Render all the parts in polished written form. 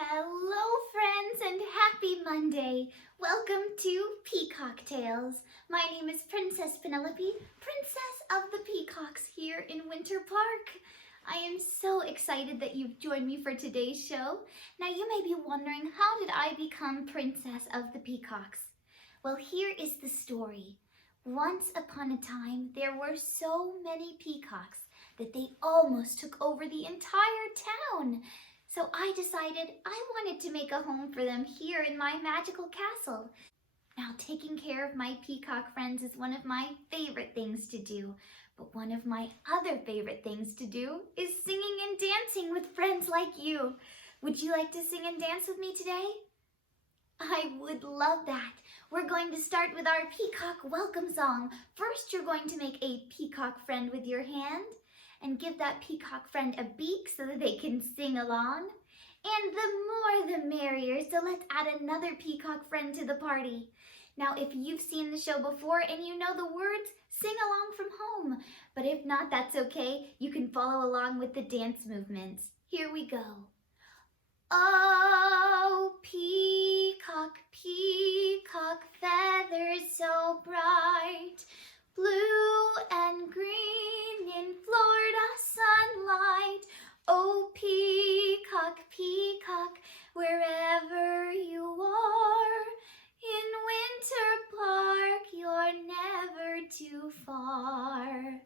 Hello friends and happy Monday! Welcome to Peacock Tales. My name is Princess Penelope, Princess of the Peacocks here in Winter Park. I am so excited that you've joined me for today's show. Now you may be wondering, how did I become Princess of the Peacocks? Well, here is the story. Once upon a time, there were so many peacocks that they almost took over the entire town. So I decided I wanted to make a home for them here in my magical castle. Now, taking care of my peacock friends is one of my favorite things to do. But one of my other favorite things to do is singing and dancing with friends like you. Would you like to sing and dance with me today? I would love that. We're going to start with our peacock welcome song. First, you're going to make a peacock friend with your hand and give that peacock friend a beak so that they can sing along. And the more the merrier, so let's add another peacock friend to the party. Now, if you've seen the show before and you know the words, sing along from home. But if not, that's okay. You can follow along with the dance movements. Here we go. Oh, peacock, peacock, feathers so bright, blue and green in Florida sunlight. Oh, peacock, peacock, wherever you are, in Winter Park, you're never too far.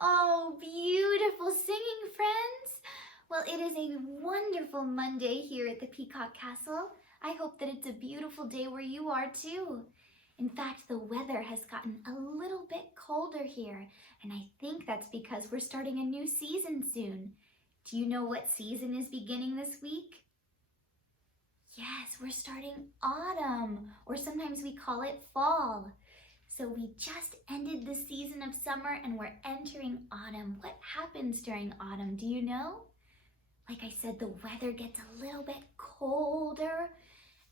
Oh, beautiful singing, friends. Well, it is a wonderful Monday here at the Peacock Castle. I hope that it's a beautiful day where you are too. In fact, the weather has gotten a little bit colder here, and I think that's because we're starting a new season soon. Do you know what season is beginning this week? Yes, we're starting autumn, or sometimes we call it fall. So we just ended the season of summer and we're entering autumn. What happens during autumn, do you know? Like I said, the weather gets a little bit colder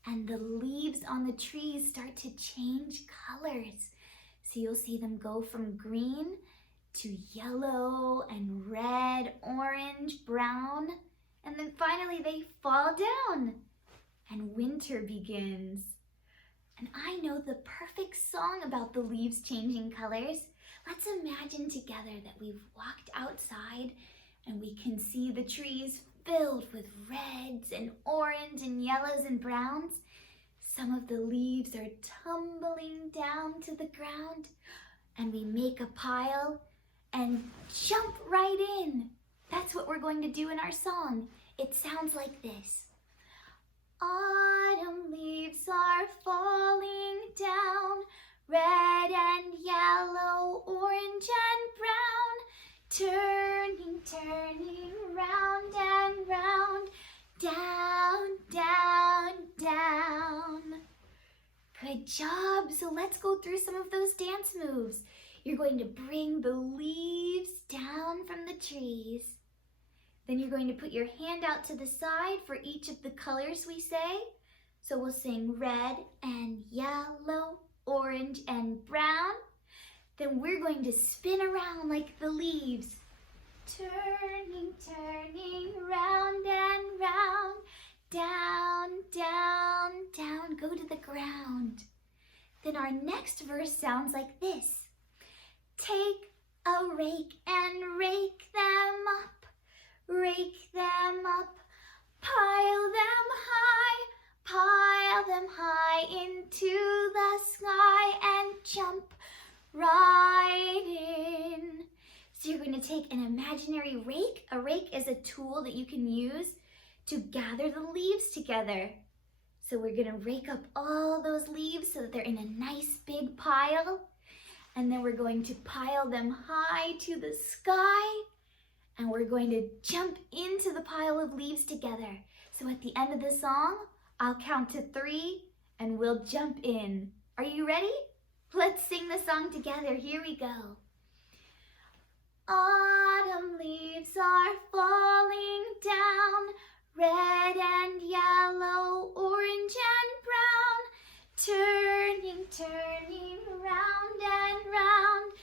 and the leaves on the trees start to change colors. So you'll see them go from green to yellow and red, orange, brown, and then finally they fall down and winter begins. And I know the perfect song about the leaves changing colors. Let's imagine together that we've walked outside and we can see the trees filled with reds and orange and yellows and browns. Some of the leaves are tumbling down to the ground, and we make a pile and jump right in. That's what we're going to do in our song. It sounds like this. Autumn leaves are falling down, red and yellow, orange and brown, turning, turning, round and round, down, down, down. Good job. So let's go through some of those dance moves. You're going to bring the leaves down from the trees. Then you're going to put your hand out to the side for each of the colors we say. So we'll sing red and yellow, orange and brown. Then we're going to spin around like the leaves. Turning, turning, round and round, down, down, down, go to the ground. Then our next verse sounds like this. Take a rake and rake them up, rake them up, pile them high into the sky and jump right in. So you're going to take an imaginary rake. A rake is a tool that you can use to gather the leaves together. So we're going to rake up all those leaves so that they're in a nice big pile. And then we're going to pile them high to the sky. And we're going to jump into the pile of leaves together. So at the end of the song, I'll count to 3 and we'll jump in. Are you ready? Let's sing the song together. Here we go. Autumn leaves are falling down, red and yellow, orange and brown, turning, turning, round and round,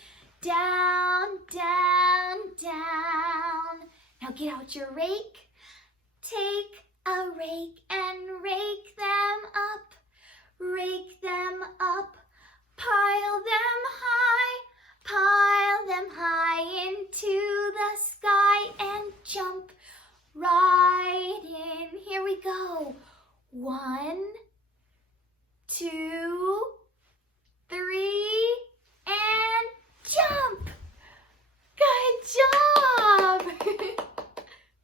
down, down, down. Now get out your rake, take A rake and rake them up, rake them up, pile them high into the sky and jump right in. Here we go. 1, 2, 3, and jump! Good job!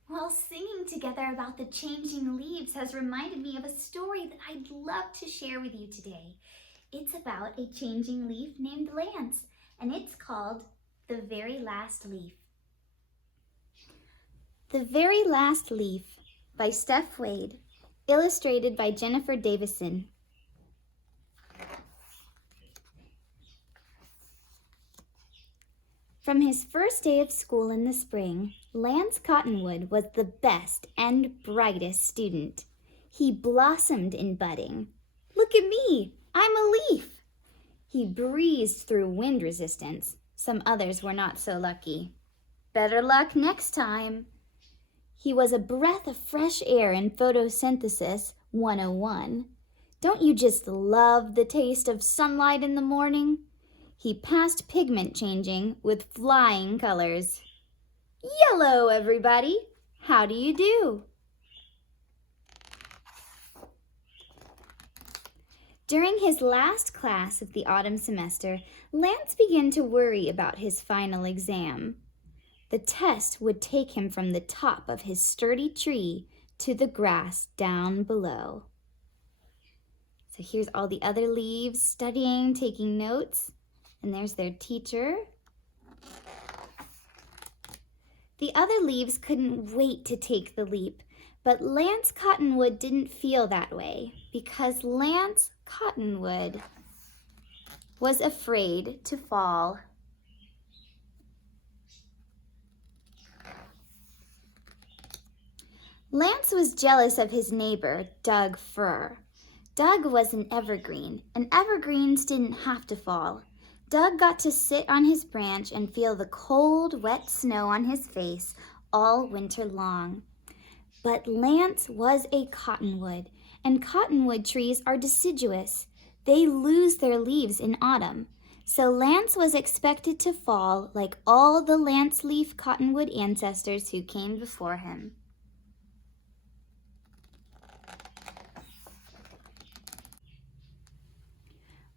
Well, singing together about the changing leaves has reminded me of a story that I'd love to share with you today. It's about a changing leaf named Lance, and it's called The Very Last Leaf. The Very Last Leaf by Steph Wade, illustrated by Jennifer Davison. From his first day of school in the spring, Lance Cottonwood was the best and brightest student. He blossomed in budding. Look at me, I'm a leaf. He breezed through wind resistance. Some others were not so lucky. Better luck next time. He was a breath of fresh air in photosynthesis 101. Don't you just love the taste of sunlight in the morning? He passed pigment changing with flying colors. Yellow, everybody! How do you do? During his last class of the autumn semester, Lance began to worry about his final exam. The test would take him from the top of his sturdy tree to the grass down below. So here's all the other leaves studying, taking notes. And there's their teacher. The other leaves couldn't wait to take the leap, but Lance Cottonwood didn't feel that way because Lance Cottonwood was afraid to fall. Lance was jealous of his neighbor, Doug Fir. Doug was an evergreen, and evergreens didn't have to fall. Doug got to sit on his branch and feel the cold, wet snow on his face all winter long. But Lance was a cottonwood, and cottonwood trees are deciduous. They lose their leaves in autumn. So Lance was expected to fall like all the lance leaf cottonwood ancestors who came before him.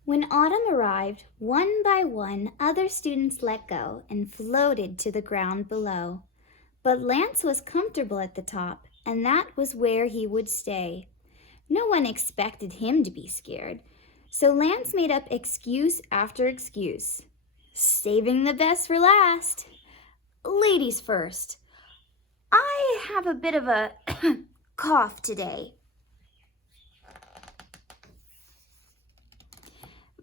When autumn arrived, one by one, other students let go and floated to the ground below. But Lance was comfortable at the top, and that was where he would stay. No one expected him to be scared, so Lance made up excuse after excuse. Saving the best for last. Ladies first. I have a bit of a cough today.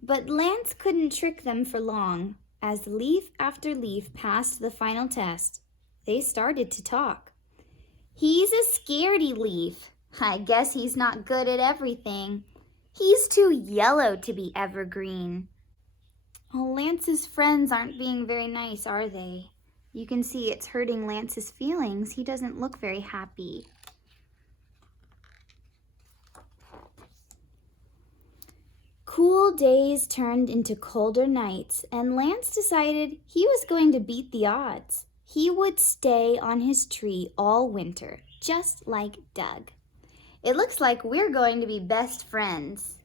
But Lance couldn't trick them for long. As leaf after leaf passed the final test, they started to talk. He's a scaredy leaf. I guess he's not good at everything. He's too yellow to be evergreen. Oh, Lance's friends aren't being very nice, are they? You can see it's hurting Lance's feelings. He doesn't look very happy. Cool days turned into colder nights, and Lance decided he was going to beat the odds. He would stay on his tree all winter, just like Doug. It looks like we're going to be best friends.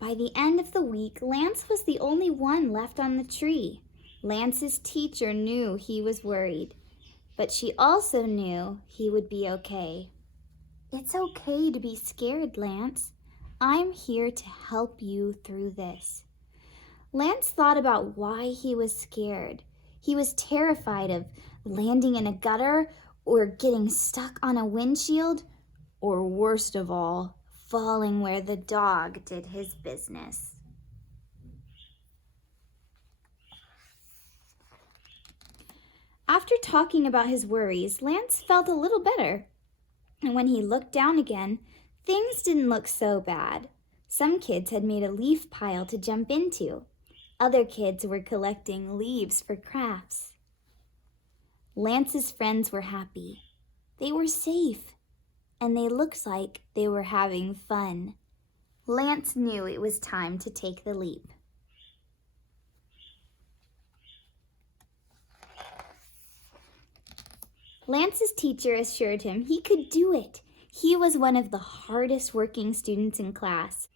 By the end of the week, Lance was the only one left on the tree. Lance's teacher knew he was worried, but she also knew he would be okay. It's okay to be scared, Lance. I'm here to help you through this. Lance thought about why he was scared. He was terrified of landing in a gutter or getting stuck on a windshield, or worst of all, falling where the dog did his business. After talking about his worries, Lance felt a little better. And when he looked down again, things didn't look so bad. Some kids had made a leaf pile to jump into. Other kids were collecting leaves for crafts. Lance's friends were happy. They were safe, and they looked like they were having fun. Lance knew it was time to take the leap. Lance's teacher assured him he could do it. He was one of the hardest working students in class.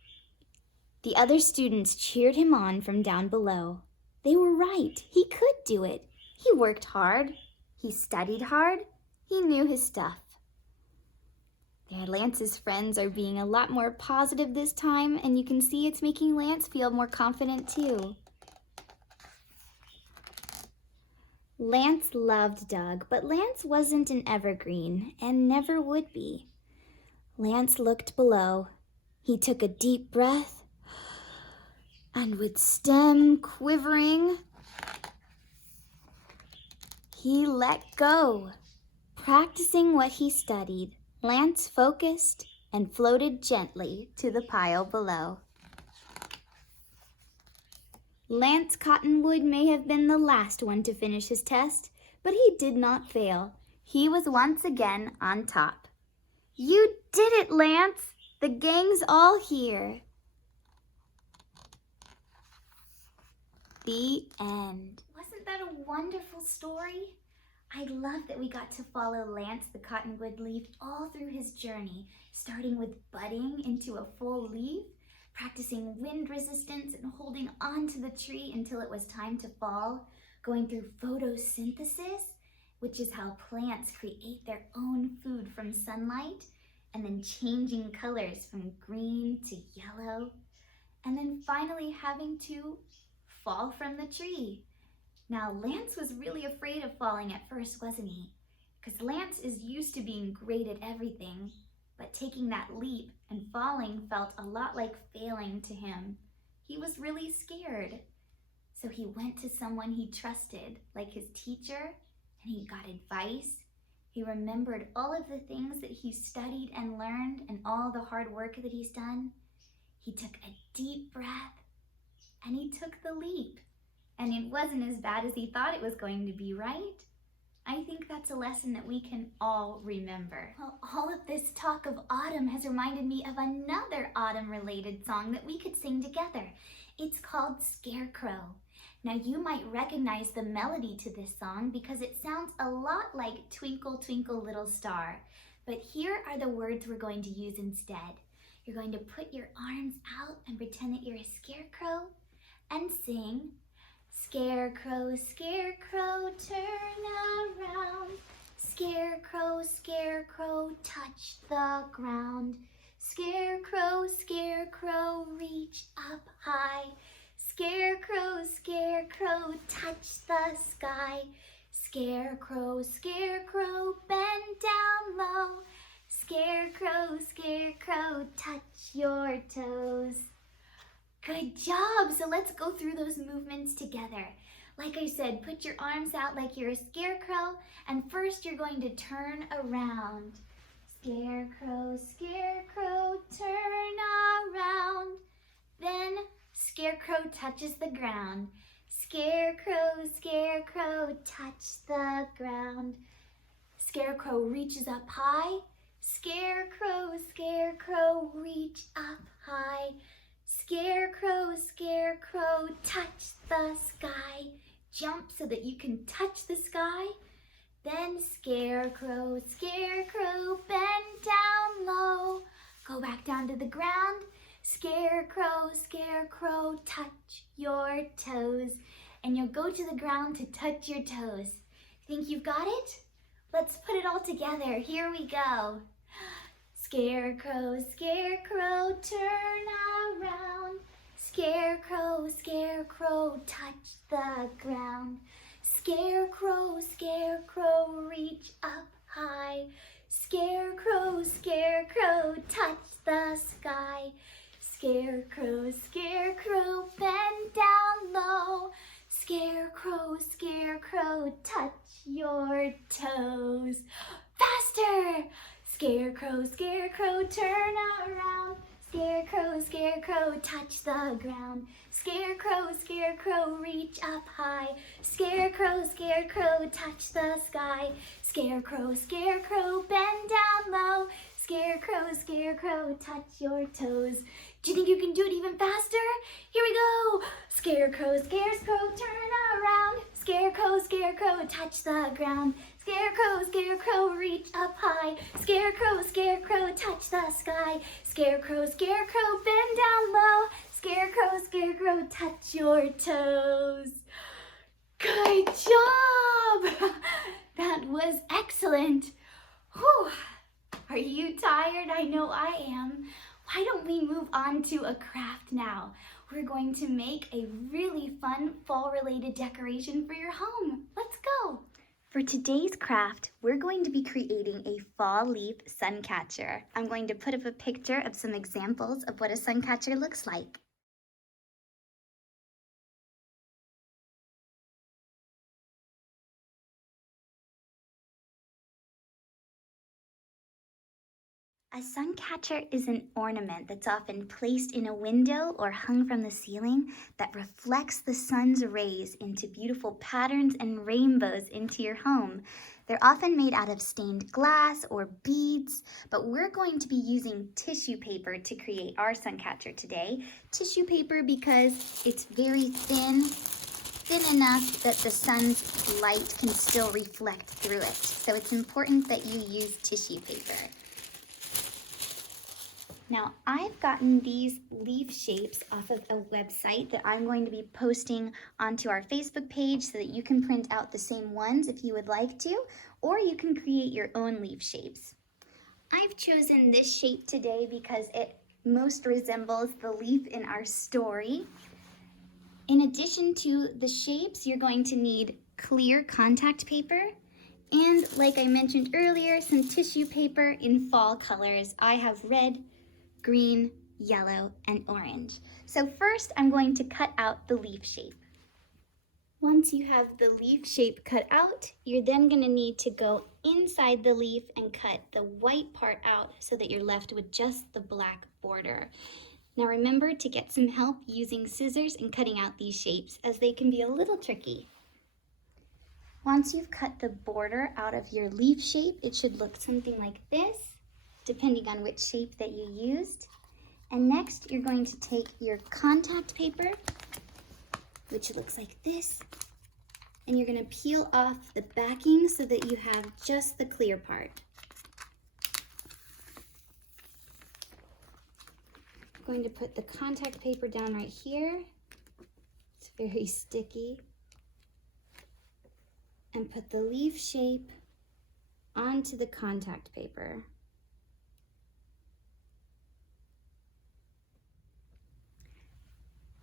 The other students cheered him on from down below. They were right. He could do it. He worked hard. He studied hard. He knew his stuff. Lance's friends are being a lot more positive this time, and you can see it's making Lance feel more confident too. Lance loved Doug, but Lance wasn't an evergreen and never would be. Lance looked below. He took a deep breath, and with stem quivering, he let go. Practicing what he studied, Lance focused and floated gently to the pile below. Lance Cottonwood may have been the last one to finish his test, but he did not fail. He was once again on top. "You did it, Lance! The gang's all here." The end. Wasn't that a wonderful story? I love that we got to follow Lance the Cottonwood leaf all through his journey, starting with budding into a full leaf, practicing wind resistance and holding on to the tree until it was time to fall, going through photosynthesis, which is how plants create their own food from sunlight, and then changing colors from green to yellow, and then finally having to fall from the tree. Now, Lance was really afraid of falling at first, wasn't he? Because Lance is used to being great at everything, but taking that leap and falling felt a lot like failing to him. He was really scared. So he went to someone he trusted, like his teacher, and he got advice. He remembered all of the things that he studied and learned and all the hard work that he's done. He took a deep breath and he took the leap. And it wasn't as bad as he thought it was going to be, right? I think that's a lesson that we can all remember. Well, all of this talk of autumn has reminded me of another autumn-related song that we could sing together. It's called Scarecrow. Now, you might recognize the melody to this song because it sounds a lot like Twinkle, Twinkle, Little Star. But here are the words we're going to use instead. You're going to put your arms out and pretend that you're a scarecrow and sing, "Scarecrow, scarecrow, turn around. Scarecrow, scarecrow, touch the ground. Scarecrow, scarecrow, reach up high. Scarecrow, scarecrow, touch the sky. Scarecrow, scarecrow, bend down low. Scarecrow, scarecrow, touch your toes." Good job! So let's go through those movements together. Like I said, put your arms out like you're a scarecrow, and first you're going to turn around. Scarecrow, scarecrow, turn around. Then scarecrow touches the ground. Scarecrow, scarecrow, touch the ground. Scarecrow reaches up high. Scarecrow, scarecrow, reach up high. Scarecrow, scarecrow, touch the sky. Jump so that you can touch the sky. Then scarecrow, scarecrow, bend down low. Go back down to the ground. Scarecrow, scarecrow, touch your toes. And you'll go to the ground to touch your toes. Think you've got it? Let's put it all together. Here we go. Scarecrow, scarecrow, turn around. Scarecrow, scarecrow, touch the ground. Scarecrow, scarecrow, reach up high. Scarecrow, scarecrow, touch the sky. Scarecrow, scarecrow, bend down low. Scarecrow, scarecrow, touch your toes. Faster! Scarecrow, scarecrow, turn around. Scarecrow, scarecrow, touch the ground. Scarecrow, scarecrow, reach up high. Scarecrow, scarecrow, touch the sky. Scarecrow, scarecrow, bend down low. Scarecrow, scarecrow, touch your toes. Do you think you can do it even faster? Here we go. Scarecrow, scarecrow, turn around. Scarecrow, scarecrow, touch the ground. Scarecrow, scarecrow, reach up high. Scarecrow, scarecrow, touch the sky. Scarecrow, scarecrow, bend down low. Scarecrow, scarecrow, touch your toes. Good job! That was excellent. Whew. Are you tired? I know I am. Why don't we move on to a craft now? We're going to make a really fun fall-related decoration for your home. Let's go. For today's craft, we're going to be creating a fall leaf sun catcher. I'm going to put up a picture of some examples of what a sun catcher looks like. A sun catcher is an ornament that's often placed in a window or hung from the ceiling that reflects the sun's rays into beautiful patterns and rainbows into your home. They're often made out of stained glass or beads, but we're going to be using tissue paper to create our sun catcher today. Tissue paper because it's very thin enough that the sun's light can still reflect through it. So it's important that you use tissue paper. Now, I've gotten these leaf shapes off of a website that I'm going to be posting onto our Facebook page so that you can print out the same ones if you would like to, or you can create your own leaf shapes. I've chosen this shape today because it most resembles the leaf in our story. In addition to the shapes, you're going to need clear contact paper and, like I mentioned earlier, some tissue paper in fall colors. I have red, green, yellow, and orange. So first I'm going to cut out the leaf shape. Once you have the leaf shape cut out, you're then going to need to go inside the leaf and cut the white part out so that you're left with just the black border. Now remember to get some help using scissors and cutting out these shapes as they can be a little tricky. Once you've cut the border out of your leaf shape, it should look something like this, depending on which shape that you used. And next, you're going to take your contact paper, which looks like this, and you're going to peel off the backing so that you have just the clear part. I'm going to put the contact paper down right here. It's very sticky. And put the leaf shape onto the contact paper.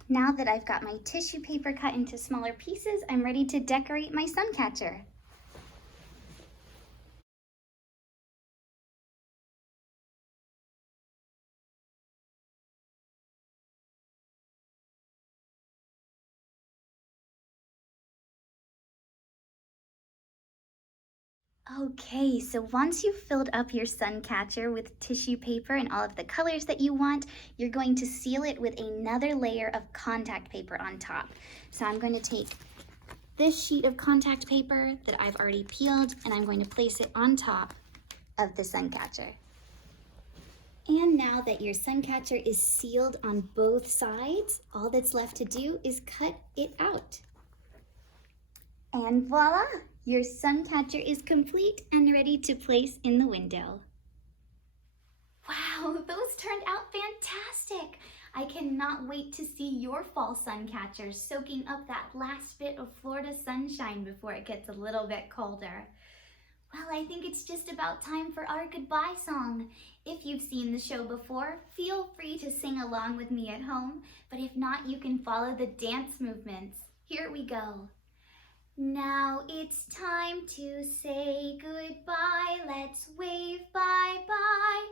Now that I've got my tissue paper cut into smaller pieces, I'm ready to decorate my sun catcher. Okay, so once you've filled up your sun catcher with tissue paper and all of the colors that you want, you're going to seal it with another layer of contact paper on top. So I'm going to take this sheet of contact paper that I've already peeled and I'm going to place it on top of the sun catcher. And now that your sun catcher is sealed on both sides, all that's left to do is cut it out. And voila! Your sun catcher is complete and ready to place in the window. Wow, those turned out fantastic! I cannot wait to see your fall sun catcher soaking up that last bit of Florida sunshine before it gets a little bit colder. Well, I think it's just about time for our goodbye song. If you've seen the show before, feel free to sing along with me at home, but if not, you can follow the dance movements. Here we go. Now it's time to say goodbye. Let's wave bye-bye,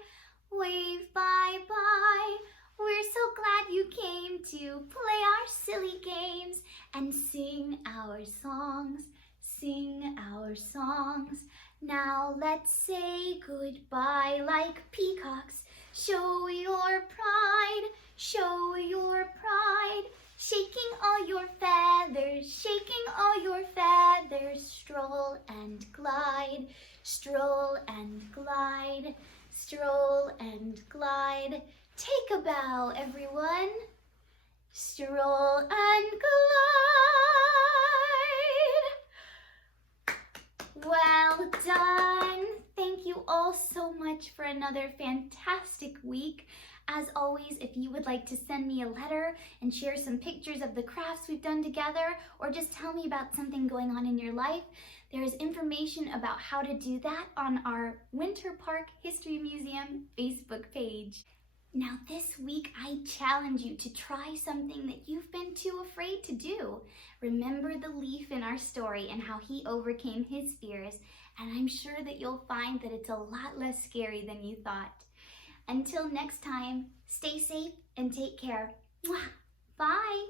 wave bye-bye. We're so glad you came to play our silly games and sing our songs, sing our songs. Now let's say goodbye like peacocks, Show your pride, show your pride. Shaking all your feathers, shaking all your feathers. Stroll and glide, stroll and glide, stroll and glide. Take a bow, everyone. Stroll and glide. Well done. Thank you all so much for another fantastic week. As always, if you would like to send me a letter and share some pictures of the crafts we've done together, or just tell me about something going on in your life, there is information about how to do that on our Winter Park History Museum Facebook page. Now this week, I challenge you to try something that you've been too afraid to do. Remember the leaf in our story and how he overcame his fears, and I'm sure that you'll find that it's a lot less scary than you thought. Until next time, stay safe and take care. Mwah! Bye!